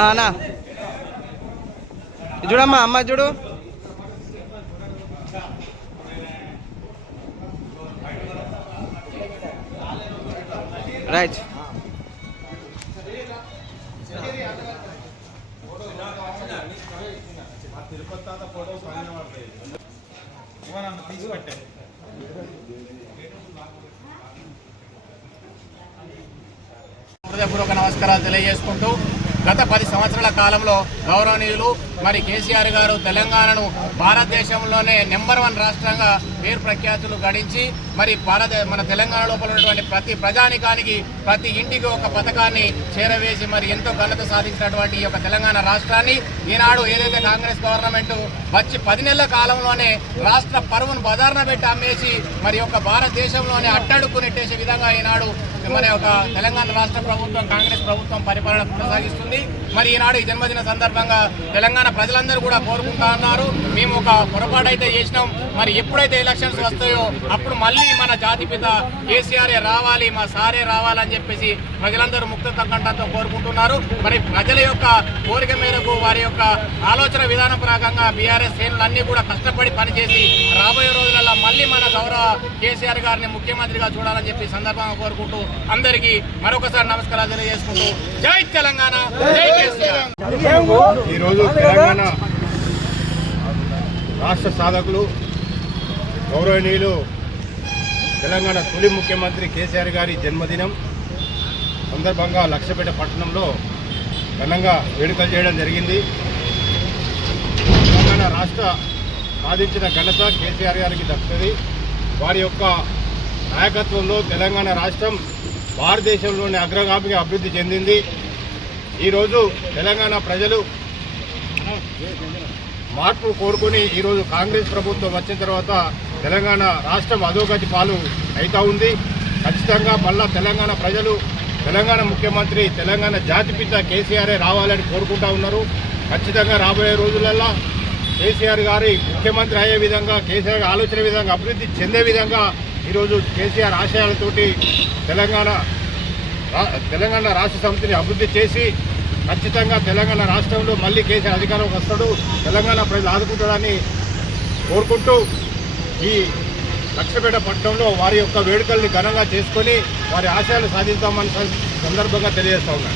అన్నా చూడమ్మా, అమ్మ చూడు. రైట్. హృదయపూర్వక నమస్కారాలు తెలియజేసుకుంటూ గత 10 సంవత్సరాల కాలంలో గౌరవనీయులు మరి కేసీఆర్ గారు తెలంగాణను భారతదేశంలోనే నెంబర్ 1 రాష్ట్రంగా పేరు ప్రఖ్యాతులు గడించి మరి మన తెలంగాణ లోపల ఉన్నటువంటి ప్రతి ప్రజానికానికి ప్రతి ఇంటికి ఒక పథకాన్ని చేరవేసి మరి ఎంతో ఘనత సాధించినటువంటి ఈ యొక్క తెలంగాణ రాష్ట్రాన్ని ఈనాడు ఏదైతే కాంగ్రెస్ గవర్నమెంట్ వచ్చి 10 నెలల కాలంలోనే రాష్ట్ర పరువును బజార్న పెట్టి అమ్మేసి మరి యొక్క భారతదేశంలోనే అట్టడుకు నెట్టేసే విధంగా ఈనాడు మరి ఒక తెలంగాణ రాష్ట్ర ప్రభుత్వం కాంగ్రెస్ ప్రభుత్వం పరిపాలన కొనసాగిస్తుంది. మరి ఈనాడు ఈ జన్మదిన సందర్భంగా తెలంగాణ ప్రజలందరూ కూడా కోరుకుంటా ఉన్నారు. మేము ఒక పొరపాటు అయితే చేసినాం, మరి ఎప్పుడైతే ఎలక్షన్స్ వస్తాయో అప్పుడు మళ్ళీ మన జాతిపిత కేసీఆర్ రావాలి, మా సారే రావాలని చెప్పేసి ప్రజలందరూ ముక్త కంఠంతో కోరుకుంటున్నారు. మరి ప్రజల యొక్క కోరిక మేరకు వారి యొక్క ఆలోచన విధానం ప్రకారంగా బీఆర్ఎస్ శ్రేణులన్నీ కూడా కష్టపడి పనిచేసి రాబోయే రోజులలో మళ్ళీ మన గౌరవ కేసీఆర్ గారిని ముఖ్యమంత్రిగా చూడాలని చెప్పి సందర్భంగా కోరుకుంటూ అందరికీ మరొకసారి నమస్కారాలు తెలియజేసుకుంటూ జై తెలంగాణ, జై కేసీఆర్. ఈరోజు తెలంగాణ రాష్ట్ర సాధకులు గౌరవనీయులు తెలంగాణ తొలి ముఖ్యమంత్రి కేసీఆర్ గారి జన్మదినం సందర్భంగా లక్షపేట పట్టణంలో ఘనంగా వేడుకలు చేయడం జరిగింది. తెలంగాణ రాష్ట్ర సాధించిన ఘనత కేసీఆర్ గారికి దక్కుతుంది. వారి యొక్క నాయకత్వంలో తెలంగాణ రాష్ట్రం భారతదేశంలోని అగ్రగామిగా అభివృద్ధి చెందింది. ఈరోజు తెలంగాణ ప్రజలు మార్పు కోరుకొని ఈరోజు కాంగ్రెస్ ప్రభుత్వం వచ్చిన తర్వాత తెలంగాణ రాష్ట్రం అధోగతి పాలు అవుతూ ఉంది. ఖచ్చితంగా మళ్ళా తెలంగాణ ప్రజలు తెలంగాణ ముఖ్యమంత్రి తెలంగాణ జాతిపిత కేసీఆర్ రావాలని కోరుకుంటా ఉన్నారు. ఖచ్చితంగా రాబోయే రోజులలో కేసీఆర్ గారి ముఖ్యమంత్రి అయ్యే విధంగా, కేసీఆర్ ఆలోచన విధంగా, అభివృద్ధి చెందే విధంగా ఈరోజు కేసీఆర్ ఆశయాలతోటి తెలంగాణ రాష్ట్ర సమితిని అభివృద్ధి చేసి ఖచ్చితంగా తెలంగాణ రాష్ట్రంలో మళ్ళీ కేసీఆర్ అధికారంలోకి వస్తాడు, తెలంగాణ ప్రజలు ఆదుకుంటాడని కోరుకుంటూ ఈ లక్షపేట పట్టణంలో వారి యొక్క వేడుకల్ని ఘనంగా చేసుకొని వారి ఆశయాలు సాధిస్తామని సందర్భంగా తెలియజేస్తా ఉన్నారు.